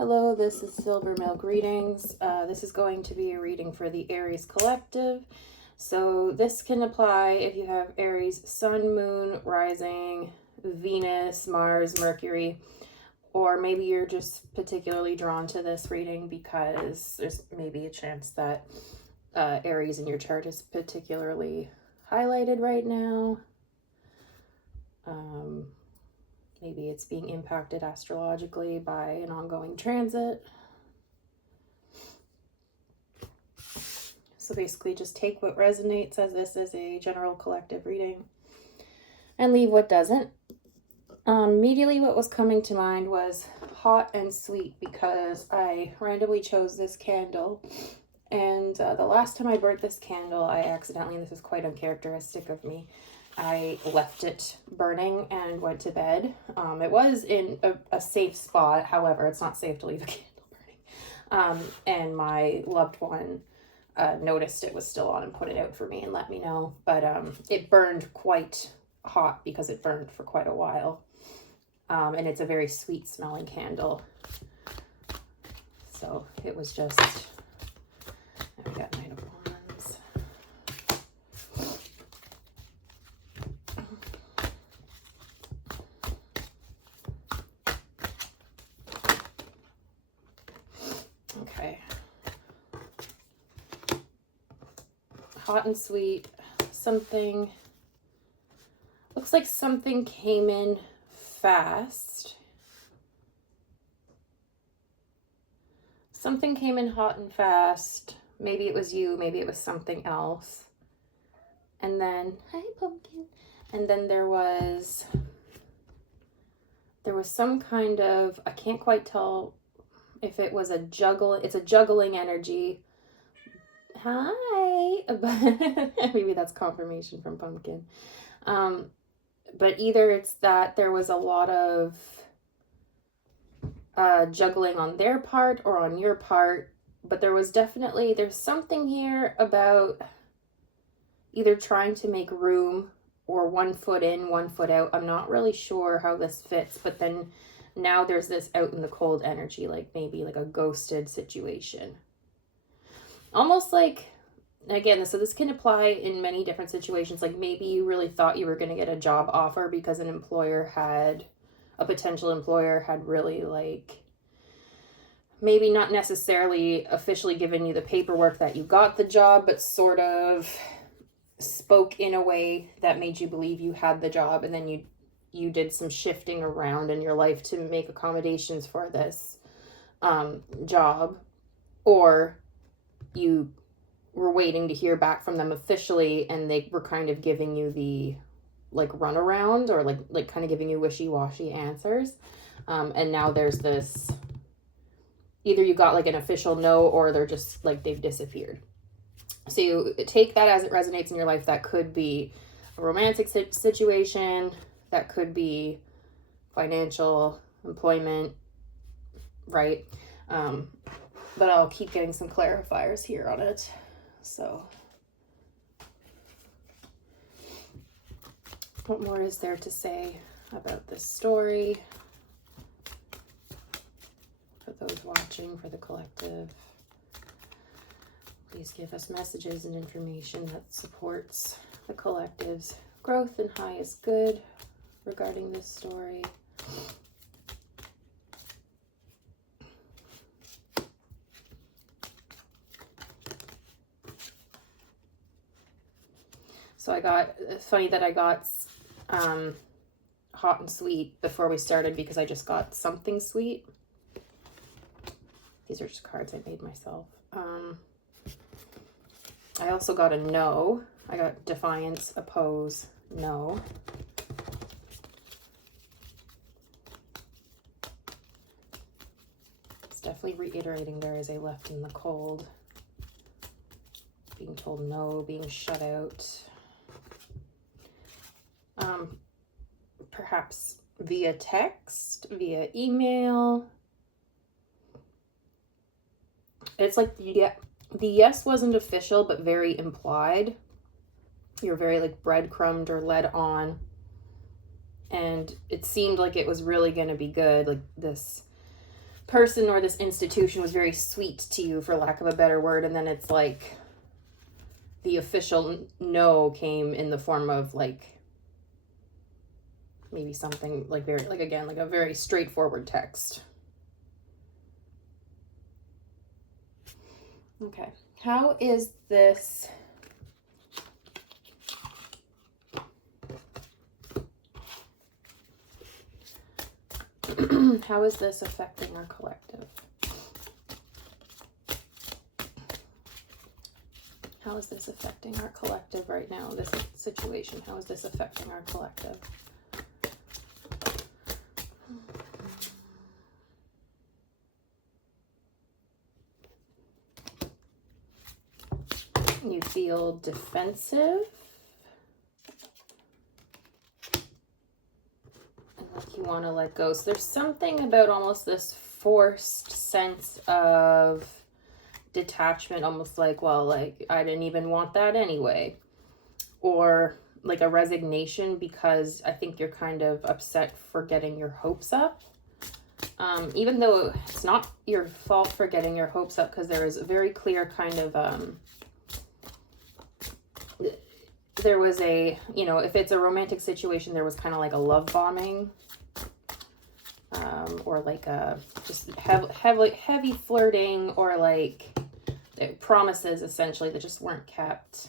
Hello, this is Silver Milk Readings. This is going to be a reading for the Aries Collective. So this can apply if you have Aries Sun, Moon, Rising, Venus, Mars, Mercury, or maybe you're just particularly drawn to this reading because there's maybe a chance that Aries in your chart is particularly highlighted right now. Maybe it's being impacted astrologically by an ongoing transit. So basically just take what resonates, as this is a general collective reading, and leave what doesn't. Immediately what was coming to mind was hot and sweet, because I randomly chose this candle. And the last time I burnt this candle, I accidentally, and this is quite uncharacteristic of me, I left it burning and went to bed. It was in a safe spot. However, it's not safe to leave a candle burning. And my loved one noticed it was still on and put it out for me and let me know. But it burned quite hot because it burned for quite a while. And it's a very sweet smelling candle. So it was just, I got Knight of Wands. Okay. Hot and sweet. Something, looks like something came in fast. Something came in hot and fast. Maybe it was you, maybe it was something else. And then, hi pumpkin. And then there was some kind of, I can't quite tell if it was it's a juggling energy. Hi. Maybe that's confirmation from pumpkin. But either it's that there was a lot of juggling on their part or on your part, but there's something here about either trying to make room or 1 foot in, 1 foot out. I'm not really sure how this fits, but then now there's this out in the cold energy, like maybe like a ghosted situation. Almost like, again, so this can apply in many different situations. Like maybe you really thought you were going to get a job offer because a potential employer had really, like, maybe not necessarily officially given you the paperwork that you got the job, but sort of spoke in a way that made you believe you had the job, and then you did some shifting around in your life to make accommodations for this job, or you were waiting to hear back from them officially and they were kind of giving you the like runaround, or like kind of giving you wishy-washy answers. And now there's this, either you got like an official no, or they're just like they've disappeared. So you take that as it resonates in your life. That could be a romantic situation, that could be financial, employment, right? But I'll keep getting some clarifiers here on it. So what more is there to say about this story? For those watching, for the collective, please give us messages and information that supports the collective's growth and highest good regarding this story. So it's funny that I got hot and sweet before we started, because I just got something sweet. These are just cards I made myself. I also got a no. I got defiance, oppose, no. It's definitely reiterating there is a left in the cold. Being told no, being shut out. Perhaps via text, via email. It's like the yes wasn't official, but very implied. You're very like breadcrumbed or led on. And it seemed like it was really going to be good. Like this person or this institution was very sweet to you, for lack of a better word, and then it's like the official no came in the form of like maybe something like very, like again, like a very straightforward text. Okay, how is this how is this affecting our collective? How is this affecting our collective right now? This situation, how is this affecting our collective? You feel defensive. And like you want to let go. So there's something about almost this forced sense of detachment, almost like, well, like I didn't even want that anyway. Or like a resignation because I think you're kind of upset for getting your hopes up. Even though it's not your fault for getting your hopes up, because there is a very clear kind of, there was a, you know, if it's a romantic situation, there was kind of like a love bombing, or like a just heavy flirting, or like promises essentially that just weren't kept.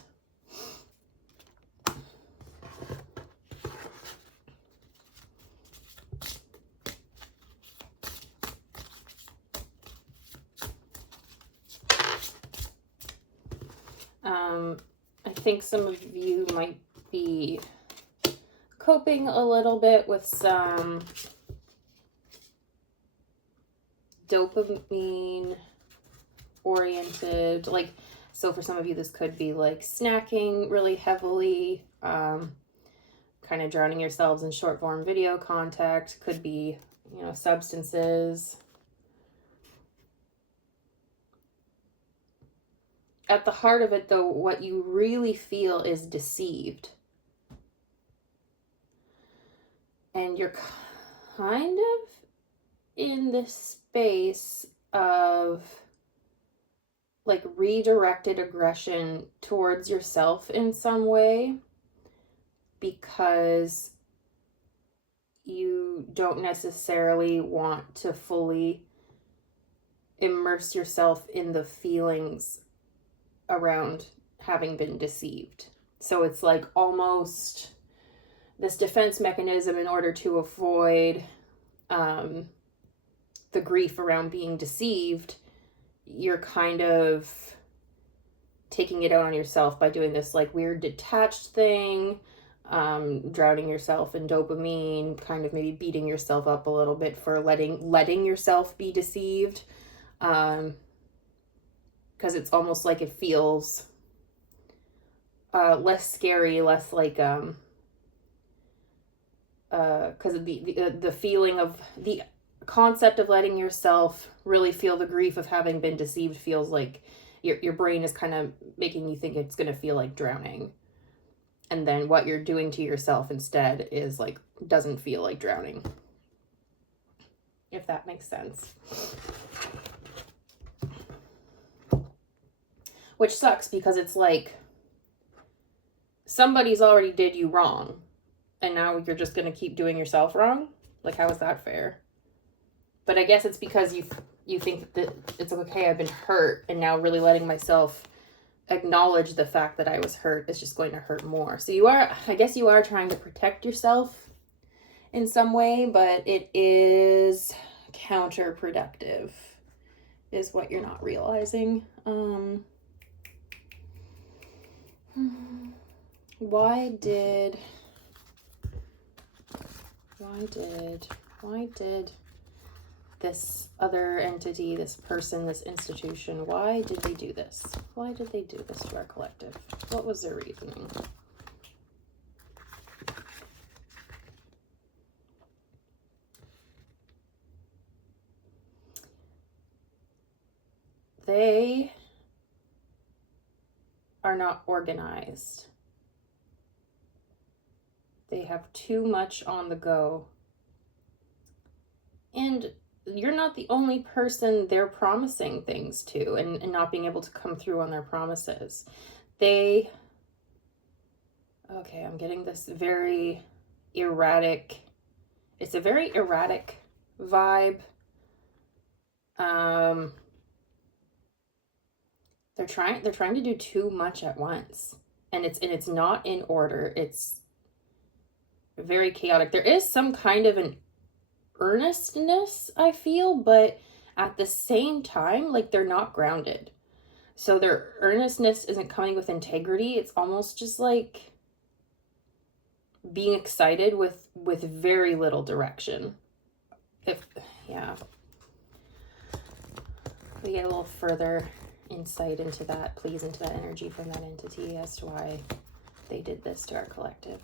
I think some of you might be coping a little bit with some dopamine oriented, like, so for some of you this could be like snacking really heavily, kind of drowning yourselves in short form video content, could be, you know, substances. At the heart of it, though, what you really feel is deceived. And you're kind of in this space of like redirected aggression towards yourself in some way, because you don't necessarily want to fully immerse yourself in the feelings around having been deceived. So it's like almost this defense mechanism in order to avoid the grief around being deceived. You're kind of taking it out on yourself by doing this like weird detached thing, drowning yourself in dopamine, kind of maybe beating yourself up a little bit for letting yourself be deceived. Because it's almost like it feels less scary, less like because the feeling of the concept of letting yourself really feel the grief of having been deceived feels like your brain is kind of making you think it's going to feel like drowning, and then what you're doing to yourself instead is like doesn't feel like drowning, if that makes sense. Which sucks, because it's like somebody's already did you wrong, and now you're just going to keep doing yourself wrong? Like, how is that fair? But I guess it's because you think that it's okay, I've been hurt, and now really letting myself acknowledge the fact that I was hurt is just going to hurt more. So I guess you are trying to protect yourself in some way, but it is counterproductive, is what you're not realizing. Why did this other entity, this person, this institution, why did they do this? Why did they do this to our collective? What was their reasoning? They are not organized. They have too much on the go. And you're not the only person they're promising things to and not being able to come through on their promises. Okay, I'm getting this very erratic, it's a very erratic vibe. They're trying to do too much at once, and it's not in order. It's very chaotic. There is some kind of an earnestness, I feel, but at the same time, like, they're not grounded. So their earnestness isn't coming with integrity. It's almost just like being excited with very little direction. Yeah. We get a little further insight into that, please, into that energy from that entity as to why they did this to our collective.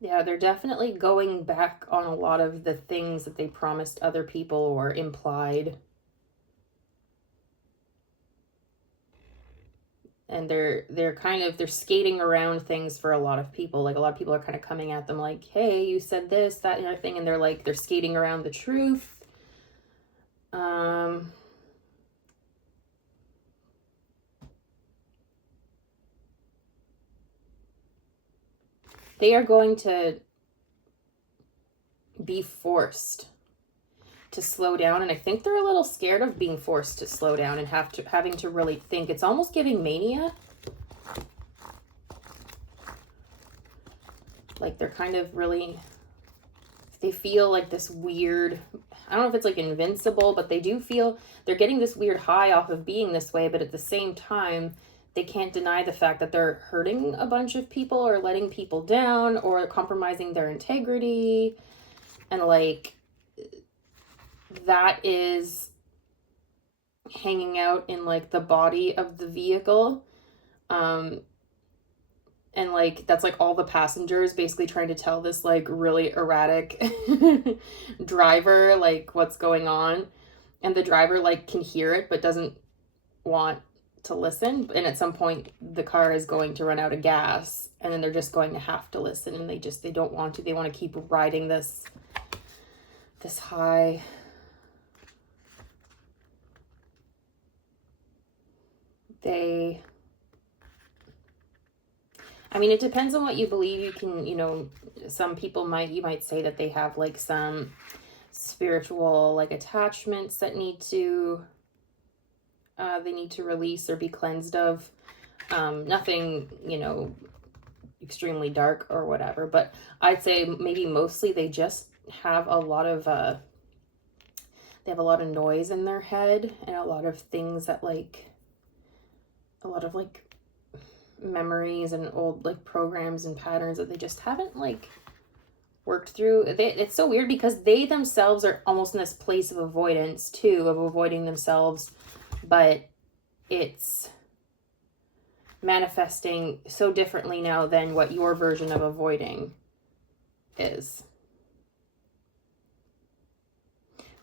Yeah, they're definitely going back on a lot of the things that they promised other people or implied. And they're skating around things for a lot of people. Like, a lot of people are kind of coming at them like, hey, you said this, that, and everything, and they're skating around the truth. They are going to be forced to slow down, and I think they're a little scared of being forced to slow down and having to really think. It's almost giving mania. Like, they're kind of really, they feel like this weird, I don't know if it's like invincible, but they do feel they're getting this weird high off of being this way, but at the same time, they can't deny the fact that they're hurting a bunch of people or letting people down or compromising their integrity. And like, that is hanging out in like the body of the vehicle. And like, that's like all the passengers basically trying to tell this like really erratic driver like what's going on. And the driver like can hear it but doesn't want to listen, and at some point the car is going to run out of gas, and then they're just going to have to listen, and they don't want to. They want to keep riding this high. I mean, it depends on what you believe. You can, some people you might say that they have like some spiritual like attachments that they need to release or be cleansed of. Nothing, extremely dark or whatever, but I'd say maybe mostly they just have a lot of noise in their head, and a lot of things that like a lot of like memories and old like programs and patterns that they just haven't like worked through. It's so weird because they themselves are almost in this place of avoidance too, of avoiding themselves, but it's manifesting so differently now than what your version of avoiding is.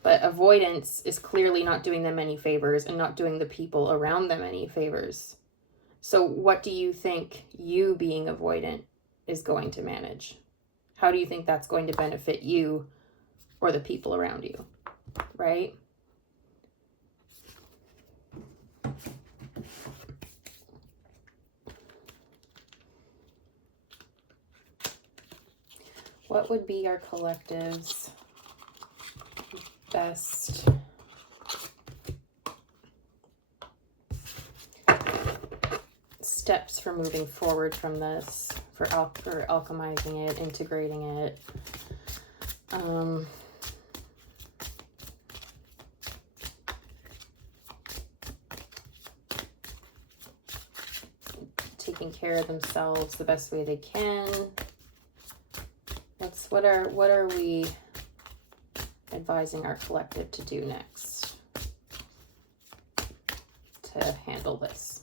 But avoidance is clearly not doing them any favors and not doing the people around them any favors. So what do you think you being avoidant is going to manage? How do you think that's going to benefit you or the people around you, right? What would be our collective's best steps for moving forward from this, for alchemizing it, integrating it? Taking care of themselves the best way they can. What are we advising our collective to do next to handle this?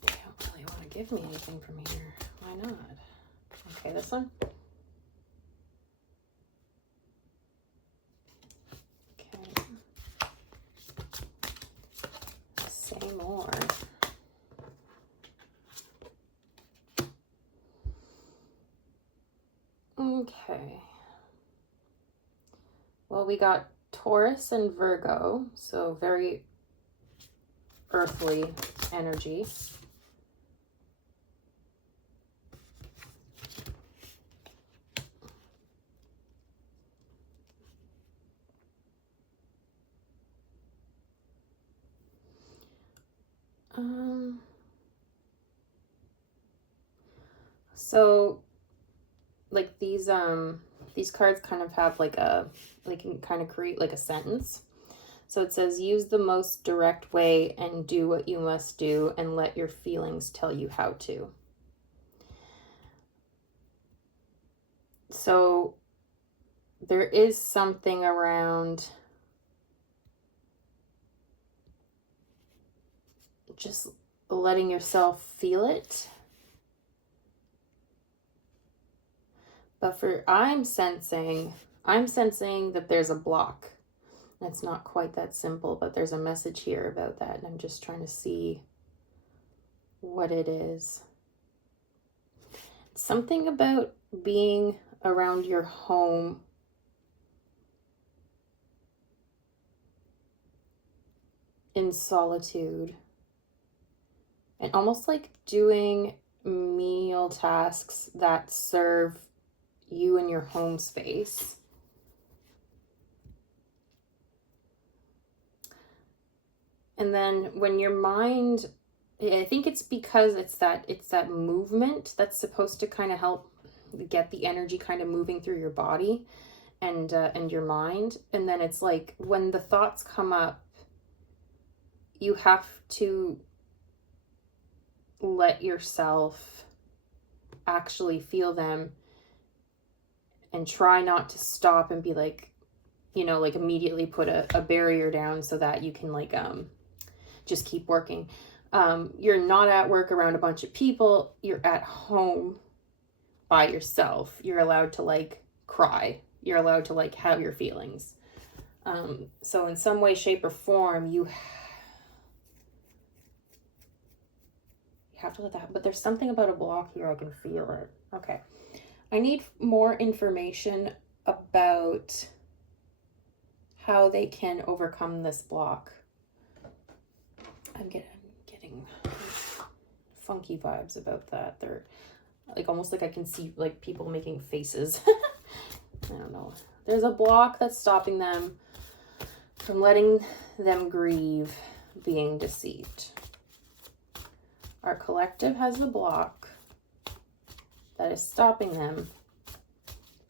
They don't really want to give me anything from here. Why not? Okay, this one. Okay. Well, we got Taurus and Virgo, so very earthly energy. So like these cards kind of have like they can kind of create like a sentence. So it says, use the most direct way and do what you must do and let your feelings tell you how to. So there is something around just letting yourself feel it. But I'm sensing that there's a block. It's not quite that simple, but there's a message here about that. And I'm just trying to see what it is. Something about being around your home in solitude. And almost like doing menial tasks that serve you and your home space. And then when your mind, I think it's because it's that movement that's supposed to kind of help get the energy kind of moving through your body and your mind. And then it's like when the thoughts come up, you have to let yourself actually feel them and try not to stop and be like, like immediately put a barrier down so that you can like just keep working. You're not at work around a bunch of people. You're at home by yourself. You're allowed to like cry. You're allowed to like have your feelings. So in some way, shape, or form, you have to let that, but there's something about a block here. I can feel it. Okay. I need more information about how they can overcome this block. I'm getting funky vibes about that. They're like almost like I can see like people making faces. I don't know. There's a block that's stopping them from letting them grieve being deceived. Our collective has a block that is stopping them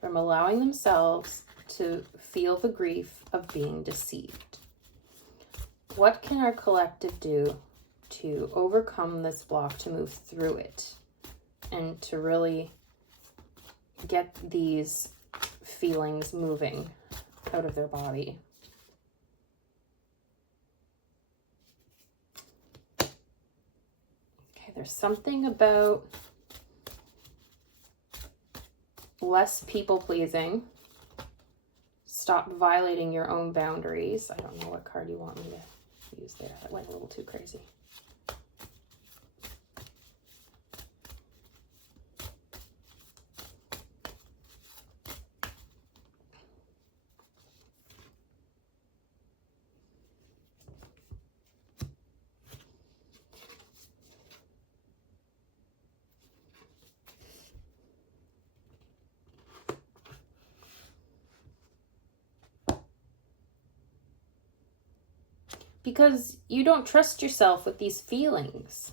from allowing themselves to feel the grief of being deceived. What can our collective do to overcome this block, to move through it, and to really get these feelings moving out of their body? Okay, there's something about less people pleasing. Stop violating your own boundaries. I don't know what card you want me to use there. That went a little too crazy. Because you don't trust yourself with these feelings.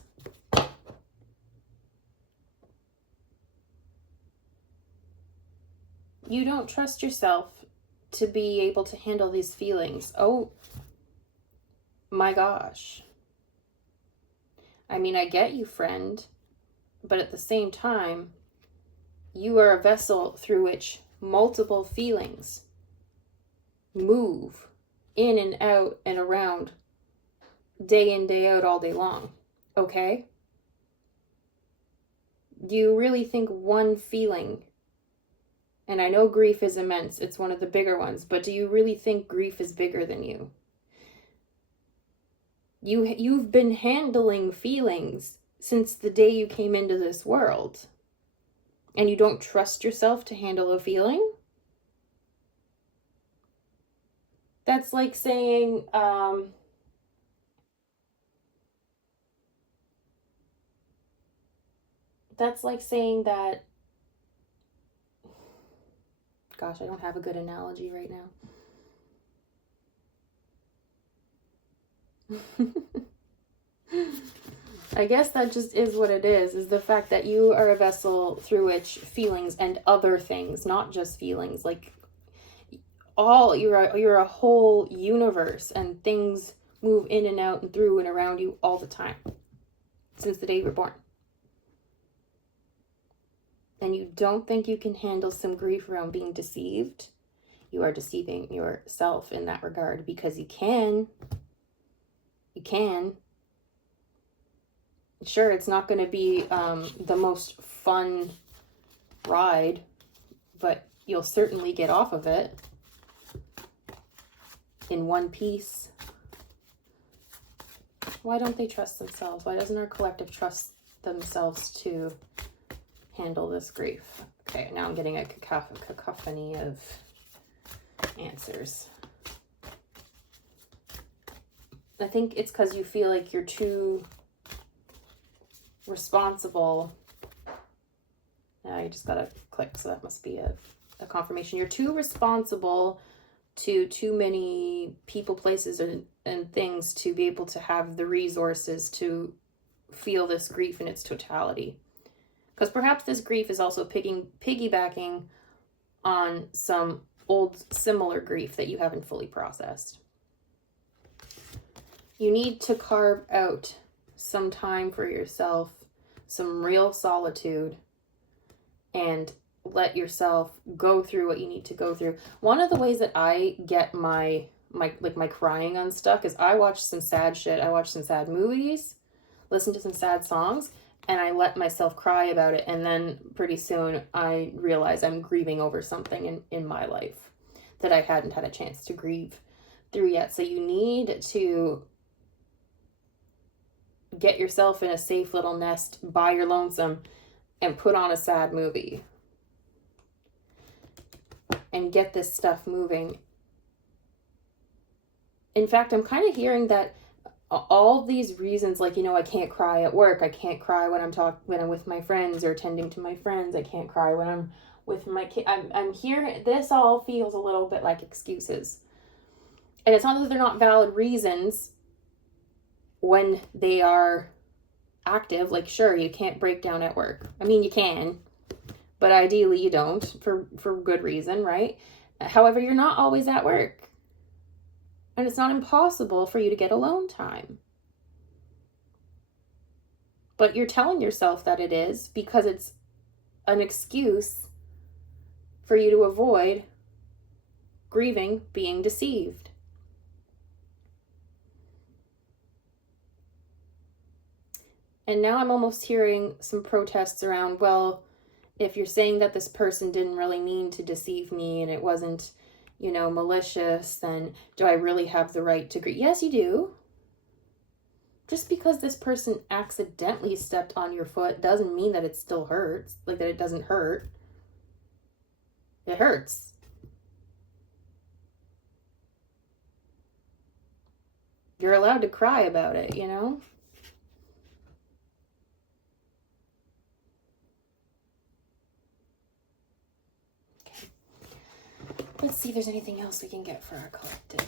You don't trust yourself to be able to handle these feelings. Oh my gosh. I mean, I get you, friend, but at the same time, you are a vessel through which multiple feelings move in and out and around day in, day out, all day long. Okay? Do you really think one feeling, and I know grief is immense, it's one of the bigger ones, but do you really think grief is bigger than you? You've been handling feelings since the day you came into this world. and you don't trust yourself to handle a feeling. That's like saying, that, gosh, I don't have a good analogy right now. I guess that just is what it is the fact that you are a vessel through which feelings and other things, not just feelings, like you're a whole universe, and things move in and out and through and around you all the time since the day you were born. And you don't think you can handle some grief around being deceived. You are deceiving yourself in that regard, because you can. Sure, it's not going to be the most fun ride, but you'll certainly get off of it in one piece. Why don't they trust themselves? Why doesn't our collective trust themselves to handle this grief? Okay, now I'm getting a cacophony of answers. I think it's because you feel like you're too responsible. Now you just gotta click, so that must be a confirmation. You're too responsible to too many people, places, and things to be able to have the resources to feel this grief in its totality. Because perhaps this grief is also piggybacking on some old similar grief that you haven't fully processed. You need to carve out some time for yourself, some real solitude, and let yourself go through what you need to go through. One of the ways that I get my crying unstuck is I watch some sad shit. I watch some sad movies, listen to some sad songs, and I let myself cry about it. And then pretty soon I realize I'm grieving over something in my life that I hadn't had a chance to grieve through yet. So you need to get yourself in a safe little nest by your lonesome and put on a sad movie and get this stuff moving. In fact, I'm kind of hearing that all these reasons, like, I can't cry at work, I can't cry when I'm with my friends or attending to my friends, I can't cry when I'm with my kid. I'm hearing this all feels a little bit like excuses. And it's not that they're not valid reasons when they are active. Like, sure, you can't break down at work. I mean, you can, but ideally you don't, for good reason, right? However, you're not always at work. And it's not impossible for you to get alone time. But you're telling yourself that it is because it's an excuse for you to avoid grieving being deceived. And now I'm almost hearing some protests around, well, if you're saying that this person didn't really mean to deceive me and it wasn't, malicious, then do I really have the right to grieve? Yes, you do. Just because this person accidentally stepped on your foot doesn't mean that it still hurts, like that it doesn't hurt. It hurts. You're allowed to cry about it, Okay. Let's see if there's anything else we can get for our collective.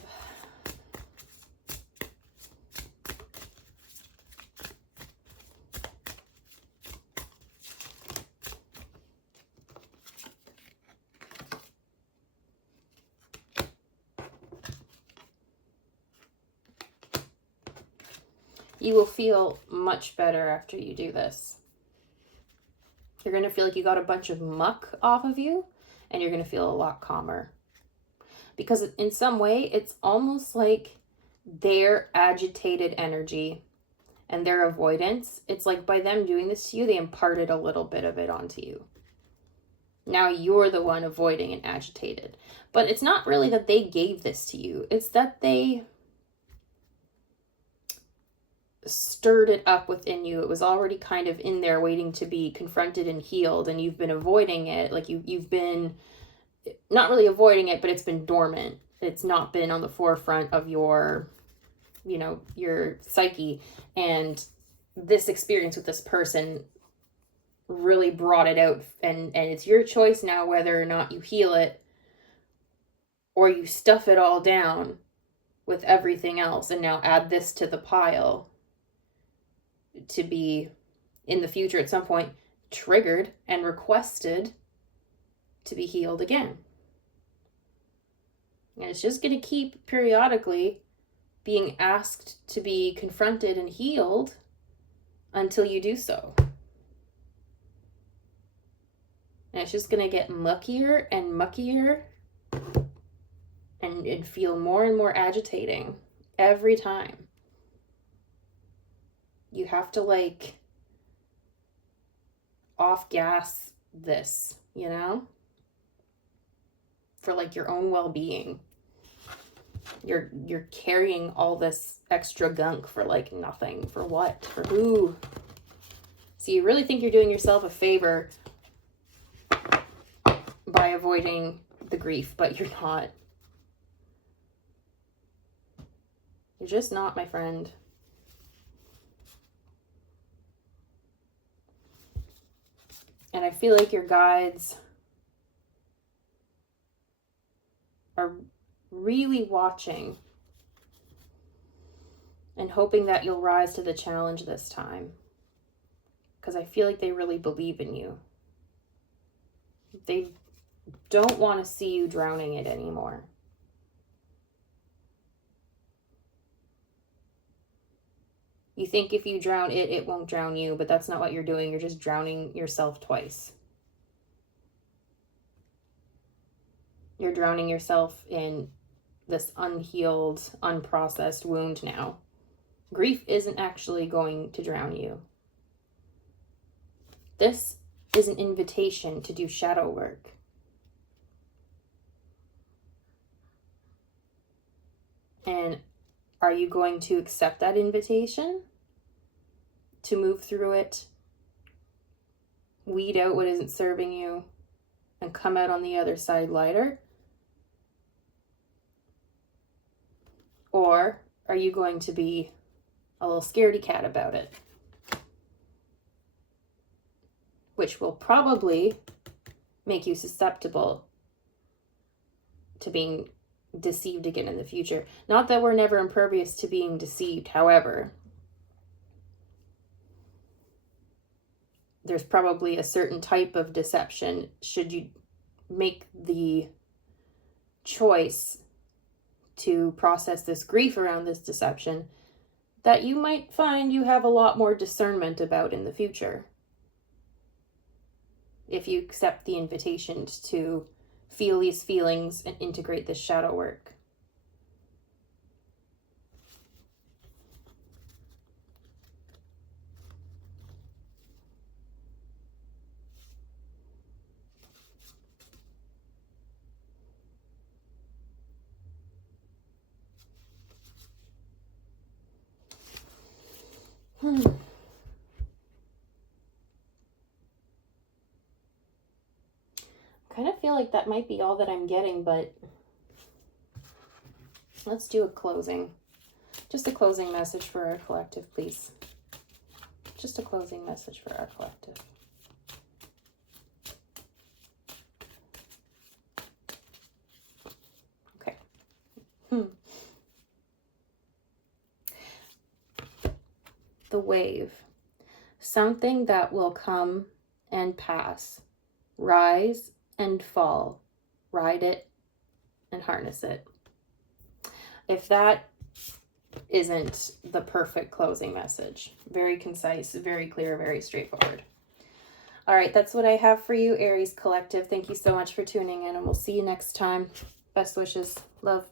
You will feel much better after you do this. You're going to feel like you got a bunch of muck off of you, and you're going to feel a lot calmer. Because in some way, it's almost like their agitated energy and their avoidance, it's like by them doing this to you, they imparted a little bit of it onto you. Now you're the one avoiding and agitated. But it's not really that they gave this to you. It's that they stirred it up within you. It was already kind of in there waiting to be confronted and healed, and you've been avoiding it. Like you've been not really avoiding it, but it's been dormant. It's not been on the forefront of your, you know, your psyche. And this experience with this person really brought it out, and it's your choice now whether or not you heal it or you stuff it all down with everything else and now add this to the pile to be in the future at some point triggered and requested to be healed again. And it's just going to keep periodically being asked to be confronted and healed until you do so. And it's just going to get muckier and muckier and feel more and more agitating every time. You have to like off gas this, you know, for like your own well-being. You're carrying all this extra gunk for like nothing. For what? For who? So you really think you're doing yourself a favor by avoiding the grief, but you're not. You're just not, my friend. And I feel like your guides are really watching and hoping that you'll rise to the challenge this time. Because I feel like they really believe in you. They don't want to see you drowning it anymore. You think if you drown it, it won't drown you, but that's not what you're doing. You're just drowning yourself twice. You're drowning yourself in this unhealed, unprocessed wound now. Grief isn't actually going to drown you. This is an invitation to do shadow work. And are you going to accept that invitation to move through it, weed out what isn't serving you, and come out on the other side lighter? Or are you going to be a little scaredy cat about it? Which will probably make you susceptible to being deceived again in the future. Not that we're never impervious to being deceived, however, there's probably a certain type of deception, should you make the choice to process this grief around this deception, that you might find you have a lot more discernment about in the future. If you accept the invitation to feel these feelings and integrate this shadow work. Kind of feel like that might be all that I'm getting, but let's do a closing. Just a closing message for our collective, please. Just a closing message for our collective. Okay. The wave. Something that will come and pass. Rise and fall. Ride it and harness it. If that isn't the perfect closing message. Very concise, very clear, very straightforward. All right, that's what I have for you, Aries Collective. Thank you so much for tuning in, and we'll see you next time. Best wishes. Love.